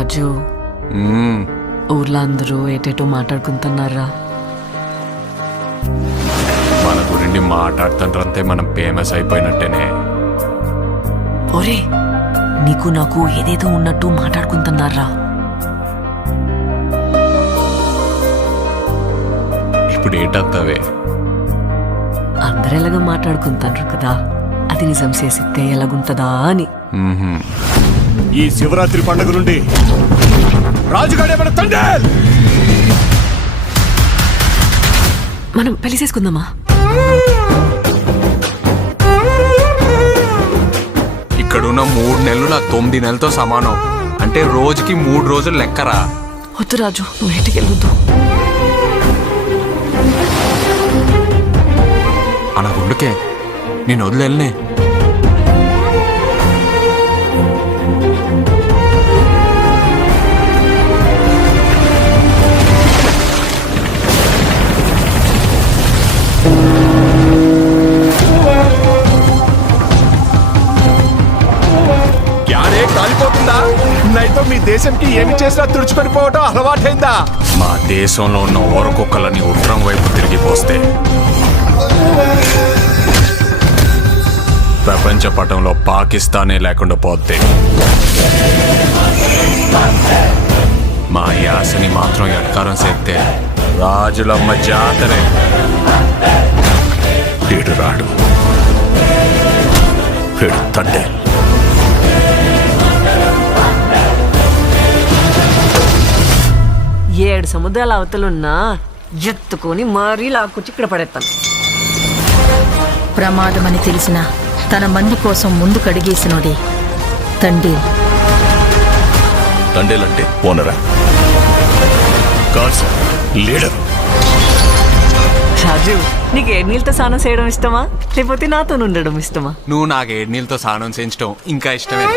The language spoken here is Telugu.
రాజు, ఊర్లో అందరూ ఏటేటో మాట్లాడుకుంటున్నారా? మన గురించి మాట్లాడుతుంటే మనం ఫేమస్ అయిపోయినట్టేనే. ఒరే, నీకు నాకు ఏదేదో ఉన్నట్టు మాట్లాడుకుంటున్నారా? ఇప్పుడు ఏటత్తవే? అందరు ఎలాగ మాట్లాడుకుంటారు కదా, అది నిజం చేసితే ఎలాగుంటదా అని. ఈ శివరాత్రి పండుగ నుండి రాజుగాడే మన తండేల్. మనం పెళ్లి చేసుకుందామా? ఇక్కడున్న 3 నెలలు 9 నెలలతో సమానం. అంటే రోజుకి 3 రోజులు లెక్కరా. వద్దు రాజు, నువ్వు ఇంటికి వెళ్ళొద్దు. అలా గుండుకే నేను వదిలేనే. కాలిపోతుందా? నైతో మీ దేశంకి ఏమి చేసినా తుడుచుకొని పోవటం అలవాటైందా? మా దేశంలో ఉన్న ఓరకొక్కలని ఉత్తరం వైపు తిరిగిపోస్తే ప్రపంచ పటంలో పాకిస్తానే లేకుండా పోతే మా యాసని మాత్రం ఎట్కారం చేస్తే రాజులమ్మ జాతరే. వీడు రాడు, వీడు తండ్రి. ఏడు సముద్రాల అవతలున్నా ఎత్తుకొని మరీ లాక్కొచ్చి ఇక్కడ పడేస్తాను. ప్రమాదమని తెలిసిన తన మంది కోసం ముందు కడిగేసినోడే తండేల్. తండేల్ అంటే ఓనరా? God's leader. రాజు, నీకు ఏడు నీళ్ళతో స్నానం చేయడం ఇష్టమా, లేకపోతే నాతో ఉండడం ఇష్టమా? నువ్వు నాకు 7 నీళ్ళతో స్నానం చేయించడం ఇంకా ఇష్టమే.